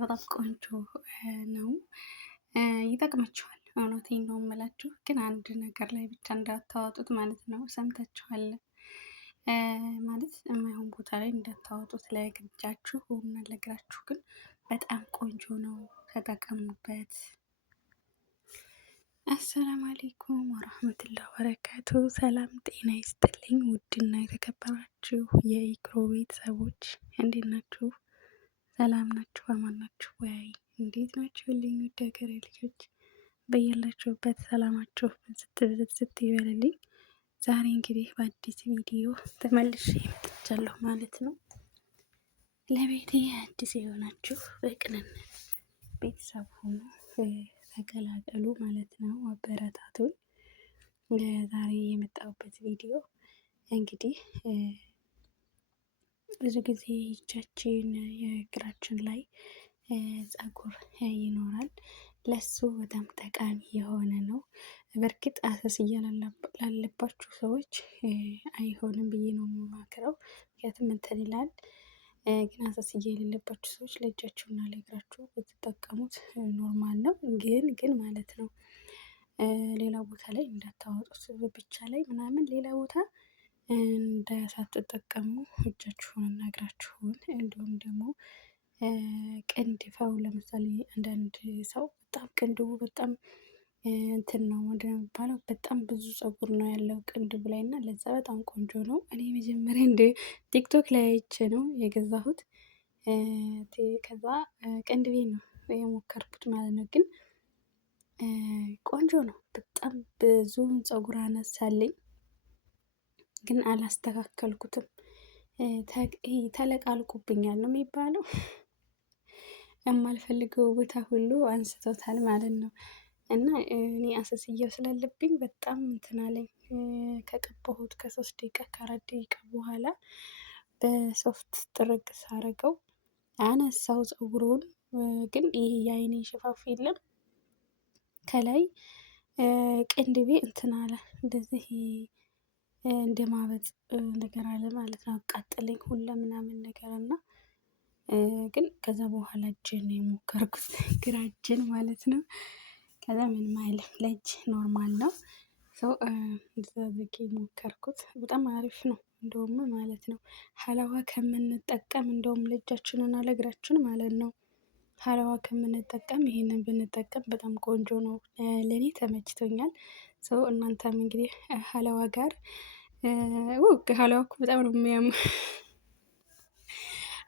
በጣም ቆንጆ ነው። ይጠቅማችኋል። እውነቴን ነው የምላችሁ። ግን አንድ ነገር ላይ ብቻ እንዳታዋጡት ማለት ነው። ሰምታችኋል ማለት የማይሆን ቦታ ላይ እንዳታዋጡት። ለእጃችሁ እና ለእግራችሁ ግን በጣም ቆንጆ ነው። ተጠቀሙበት። አሰላሙ አሌይኩም ወረህመቱላሂ ወበረካቱ። ሰላም ጤና ይስጥልኝ። ውድና የተከበራችሁ የኢክሮ ቤተሰቦች እንዴት ናችሁ? ሰላም ናችሁ? አማን ናችሁ ወይ? እንዴት ናችሁ? ልኝ ውድ ሀገሬ ልጆች በያላችሁበት ሰላማችሁ ብዝት ይበልልኝ። ዛሬ እንግዲህ በአዲስ ቪዲዮ ተመልሼ መጥቻለሁ ማለት ነው። ለቤቴ አዲስ የሆናችሁ በቅንነት ቤተሰብ ሆኑ ተቀላቀሉ ማለት ነው። አበረታቱን። ዛሬ የመጣሁበት ቪዲዮ እንግዲህ ብዙ ጊዜ እጃችን የእግራችን ላይ ፀጉር ይኖራል። ለሱ በጣም ጠቃሚ የሆነ ነው። በእርግጥ አሰስያ ላለባችሁ ሰዎች አይሆንም ብዬ ነው የምመክረው። ምክንያቱም እንትን ይላል። ግን አሰስያ የሌለባችሁ ሰዎች ለእጃችሁና ለእግራችሁ ብትጠቀሙት ኖርማል ነው። ግን ማለት ነው ሌላ ቦታ ላይ እንዳታወጡት። ብቻ ላይ ምናምን ሌላ ቦታ ሳትጠቀሙ እጃችሁንና እግራችሁን እንዲሁም ደግሞ ቅንድፈው ለምሳሌ አንዳንድ ሰው በጣም ቅንድቡ በጣም እንትን ነው እንደሚባለው በጣም ብዙ ፀጉር ነው ያለው ቅንድብ ላይ እና ለዛ በጣም ቆንጆ ነው። እኔ መጀመሪያ እንደ ቲክቶክ ላይ አይቼ ነው የገዛሁት። ከዛ ቅንድቤ ነው የሞከርኩት ማለት ነው። ግን ቆንጆ ነው። በጣም ብዙም ፀጉር አነሳልኝ። ግን አላስተካከልኩትም። ተለቃልቁብኛል ነው የሚባለው። የማልፈልገው ቦታ ሁሉ አንስቶታል ማለት ነው። እና እኔ አሰስያው ስላለብኝ በጣም እንትን አለኝ። ከቀባሁት ከ3 ደቂቃ ከ4 ደቂቃ በኋላ በሶፍት ጥርግ ሳረገው አነሳው ፀጉሩን። ግን ይሄ የአይኔ ሽፋፍ የለም ከላይ ቅንድቤ እንትን አለ እንደዚህ እንደማበጥ ነገር አለ ማለት ነው። አቃጠለኝ ሁላ ምናምን ነገር እና ግን ከዛ በኋላ እጄን ነው የሞከርኩት ግራ እጄን ማለት ነው። ከዛ ምንም አይልም ለእጅ ኖርማል ነው። ሰው እንደዛ አድርጌ ሞከርኩት በጣም አሪፍ ነው እንደውም ማለት ነው። ሀላዋ ከምንጠቀም እንደውም ለእጃችንና ለእግራችን ማለት ነው ሀላዋ ከምንጠቀም ይሄንን ብንጠቀም በጣም ቆንጆ ነው። ለኔ ተመችቶኛል። ሰው እናንተም እንግዲህ ሀላዋ ጋር ሀላዋ እኮ በጣም ነው የሚያመው።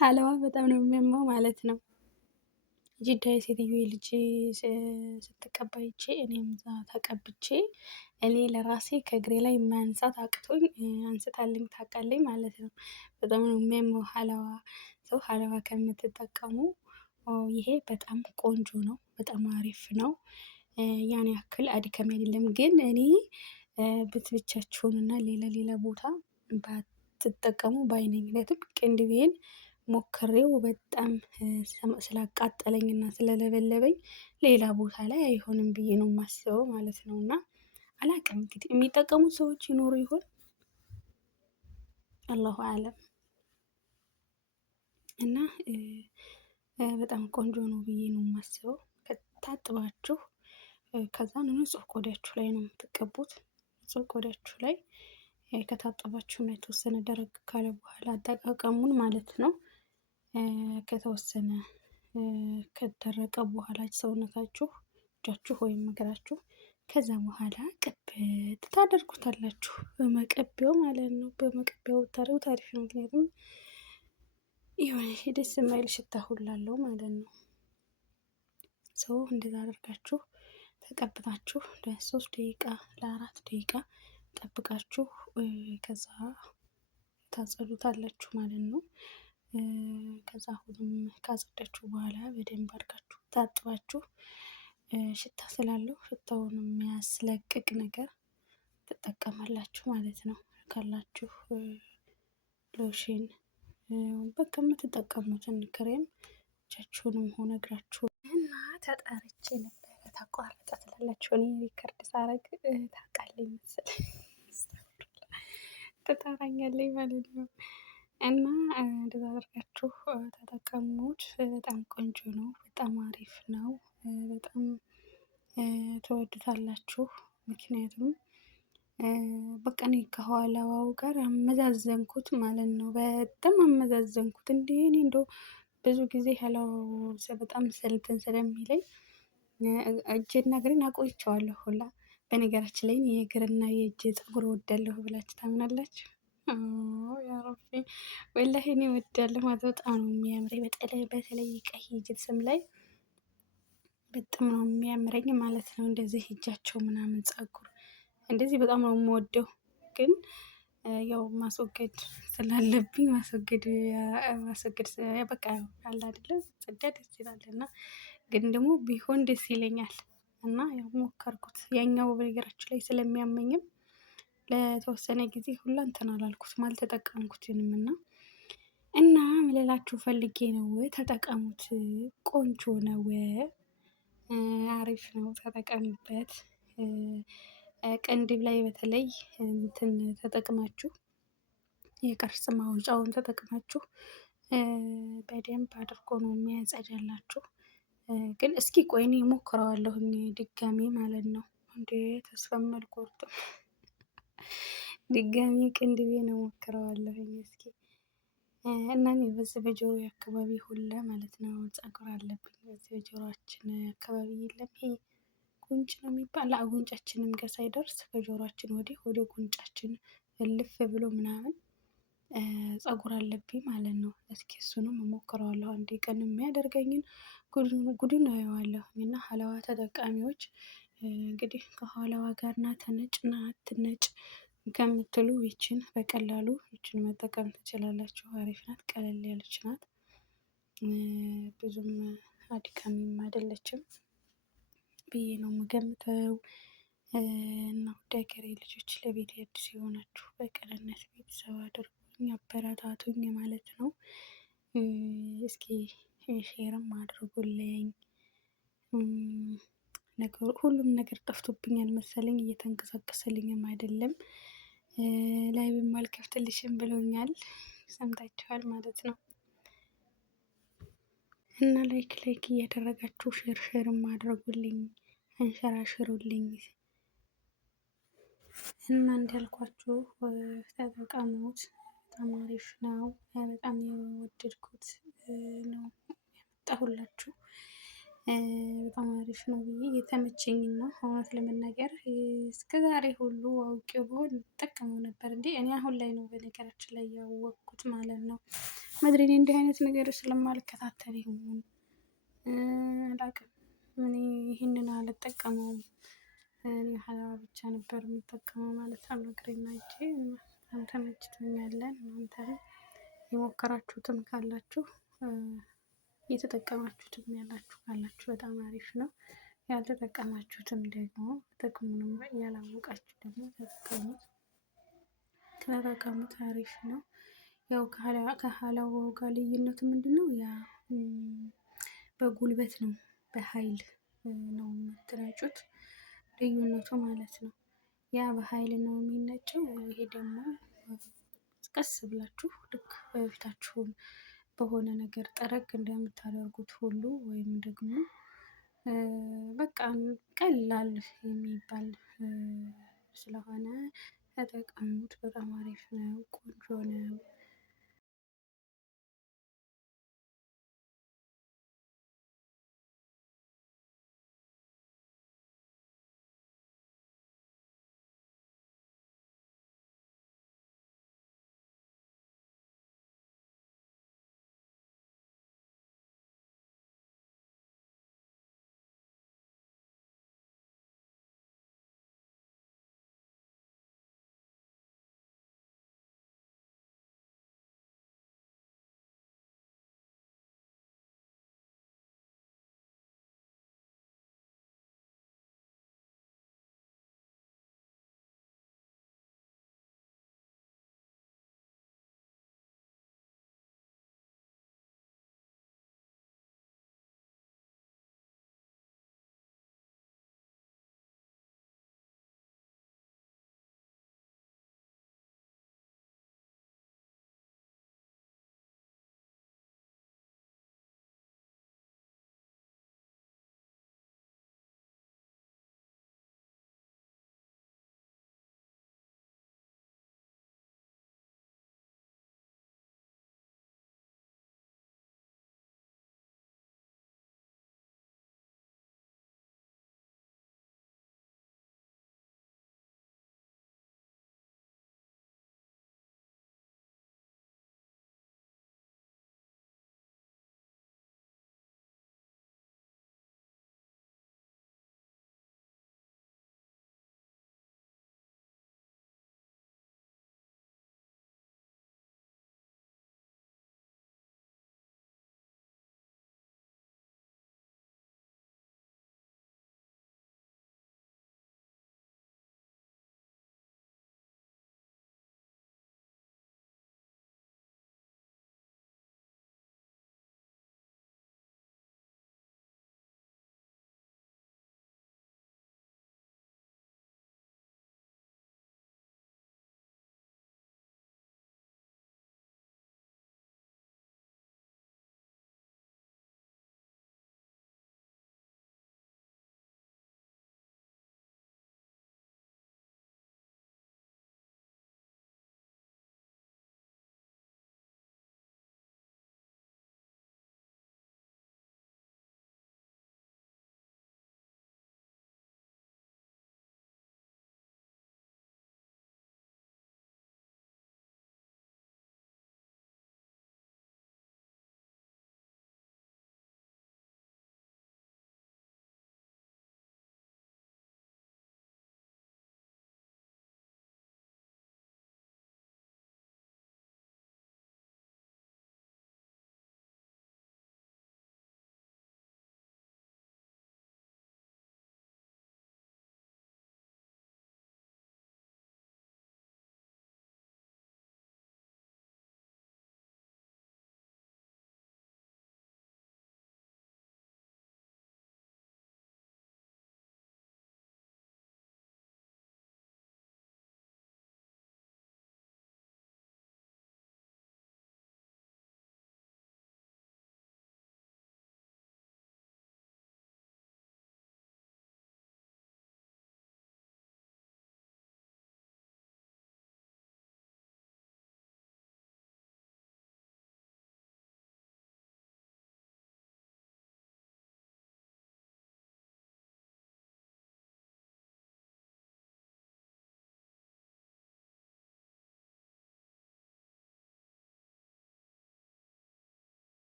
ሀላዋ በጣም ነው የሚያመው ማለት ነው። ጅዳ የሴትዮ ልጅ ስትቀባ አይቼ እኔም እዛ ተቀብቼ እኔ ለራሴ ከእግሬ ላይ ማንሳት አቅቶኝ አንስታልኝ ታውቃለኝ ማለት ነው። በጣም ነው የሚያመው ሀላዋ። ሰው ሀላዋ ከምትጠቀሙ ይሄ በጣም ቆንጆ ነው። በጣም አሪፍ ነው። ያን ያክል አድካሚ አይደለም። ግን እኔ ብቻችሁንና ሌላ ቦታ ባትጠቀሙ ባይ ነኝ። ምክንያቱም ቅንድቤን ሞክሬው በጣም ስላቃጠለኝና ስለለበለበኝ ሌላ ቦታ ላይ አይሆንም ብዬ ነው የማስበው ማለት ነው። እና አላውቅም እንግዲህ የሚጠቀሙት ሰዎች ይኖሩ ይሆን? አላሁ አለም። እና በጣም ቆንጆ ነው ብዬ ነው የማስበው። ታጥባችሁ ከዛ ንጹህ ቆዳችሁ ላይ ነው የምትቀቡት። ንጹህ ቆዳችሁ ላይ ከታጠባችሁ እና የተወሰነ ደረቅ ካለ በኋላ አጠቃቀሙን ማለት ነው። ከተወሰነ ከደረቀ በኋላ ሰውነታችሁ እጃችሁ ወይም እግራችሁ ከዛ በኋላ ቅብት ታደርጉታላችሁ በመቀቢያው ማለት ነው። በመቀቢያው ብታደርጉት አሪፍ ነው። ምክንያቱም የሆነ ደስ የማይል ሽታ ሁላ አለው ማለት ነው። ሰው እንደዛ አድርጋችሁ ተቀብታችሁ ለ3 ደቂቃ ለ4 ደቂቃ ጠብቃችሁ ከዛ ታጸዱታላችሁ ማለት ነው። ከዛ አሁንም ካጸዳችሁ በኋላ በደንብ አድርጋችሁ ታጥባችሁ ሽታ ስላለው ሽታውን የሚያስለቅቅ ነገር ትጠቀማላችሁ ማለት ነው። ካላችሁ ሎሽን በቃ የምትጠቀሙትን ክሬም እጃችሁንም ሆነ እግራችሁን እና ተጣርቼ ነበረ ተቋረጠ ትላላችሁ። እኔ ሪከርድ ሳረግ ታውቃለኝ መሰለኝ ትጠራኛለኝ ማለት ነው። እና እንደዛ አድርጋችሁ ተጠቀሙት። በጣም ቆንጆ ነው። በጣም አሪፍ ነው። በጣም ትወዱታላችሁ። ምክንያቱም በቃ እኔ ከኋላው ጋር አመዛዘንኩት ማለት ነው። በጣም አመዛዘንኩት። እንዴ እኔ እንደው ብዙ ጊዜ ኋላው በጣም እንትን ስለሚለኝ እጄና እግሬን አቆይቼዋለሁ ሁላ። በነገራችን ላይ የእግርና የእጅ ፀጉር እወዳለሁ ብላችሁ ታምናላችሁ? ያ ረቢ ወላሂ እኔ እወዳለሁ ማለት በጣም ነው የሚያምረኝ። በተለይ ቀይ ጅብሰም ላይ በጣም ነው የሚያምረኝ ማለት ነው። እንደዚህ እጃቸው ምናምን ፀጉር እንደዚህ በጣም ነው የምወደው። ግን ያው ማስወገድ ስላለብኝ ማስወገድ በቃ አለ አይደለ ጽዳት ደስ ይላል እና ግን ደግሞ ቢሆን ደስ ይለኛል እና ያው ሞከርኩት። ያኛው በነገራችን ላይ ስለሚያመኝም ለተወሰነ ጊዜ ሁላ እንትን አላልኩትም አልተጠቀምኩትም እና ምን ልላችሁ ፈልጌ ነው፣ ተጠቀሙት። ቆንጆ ነው። አሪፍ ነው። ተጠቀሙበት። ቅንድብ ላይ በተለይ እንትን ተጠቅማችሁ የቅርጽ ማውጫውን ተጠቅማችሁ በደንብ አድርጎ ነው የሚያጸዳላችሁ። ግን እስኪ ቆይ እኔ እሞክረዋለሁኝ ድጋሚ ማለት ነው። እንዴ ተስፋም አልቆርጥም። ድጋሚ ቅንድቤን እሞክረዋለሁኝ እስኪ እና እኔ በዚህ በጆሮዬ አካባቢ ሁላ ማለት ነው ፀጉር አለብኝ። በዚህ በጆሮአችን አካባቢ የለም ይሄ ጉንጭ ነው የሚባል ጉንጫችንም ጋር ሳይደርስ ከጆሮአችን ወዲህ ወደ ጉንጫችን እልፍ ብሎ ምናምን ፀጉር አለብኝ ማለት ነው። እስኪ እሱንም እሞክረዋለሁ አንዴ ቀን የሚያደርገኝን ጉዱን አየዋለሁኝ። እና ሀላዋ ተጠቃሚዎች እንግዲህ ከኋላዋ ጋር ናት ነጭ ናት ነጭ ከምትሉ ይችን በቀላሉ ይችን መጠቀም ትችላላችሁ። አሪፍ ናት፣ ቀለል ያለች ናት፣ ብዙም አድካሚም አይደለችም ብዬ ነው የምገምተው። እና ውድ ሀገሬ ልጆች ለቤት አዲስ የሆናችሁ በቅንነት ቤተሰብ አድርጉኝ፣ አበረታቱኝ ማለት ነው። እስኪ ሼርም አድርጉልኝ። ነገሩ ሁሉም ነገር ጠፍቶብኛል መሰለኝ፣ እየተንቀሳቀሰልኝም አይደለም። ላይቭም አልከፍትልሽም ብሎኛል፣ ሰምታችኋል ማለት ነው። እና ላይክ እያደረጋችሁ ሼርም አድርጉልኝ፣ አንሸራሽሩልኝ እና እንዳልኳችሁ ተጠቀሙት። በጣም አሪፍ ነው። በጣም የወደድኩት ነው ያመጣሁላችሁ። በጣም አሪፍ ነው ብዬ የተመቸኝ ነው። እውነት ለመናገር እስከዛሬ ሁሉ አውቄው ብሆን እጠቀመው ነበር። እንዴ እኔ አሁን ላይ ነው በነገራችን ላይ ያወቅኩት ማለት ነው። መድሬኔ እንዲህ አይነት ነገር ስለማልከታተል ይሁን አላውቅም። እኔ ይህንን አልጠቀመውም። እኔ ሀላዋ ብቻ ነበር የምጠቀመው ማለት ነው። እግሬና እጄ በጣም ተመችቶኛል። እናንተም የሞከራችሁትም ካላችሁ የተጠቀማችሁትም ያላችሁ ካላችሁ በጣም አሪፍ ነው። ያልተጠቀማችሁትም ደግሞ ጥቅሙንም ያላወቃችሁ ደግሞ ተጠቀሙት፣ አሪፍ ነው። ያው ከሀላዋው ጋር ልዩነቱ ምንድነው? ያ በጉልበት ነው በኃይል ነው የምትረጩት፣ ልዩነቱ ማለት ነው። ያ በኃይል ነው የሚነጨው። ይሄ ደግሞ ቀስ ብላችሁ ልክ በፊታችሁም በሆነ ነገር ጠረግ እንደምታደርጉት ሁሉ ወይም ደግሞ በቃ ቀላል የሚባል ስለሆነ ተጠቀሙት። በጣም አሪፍ ነው፣ ቆንጆ ነው።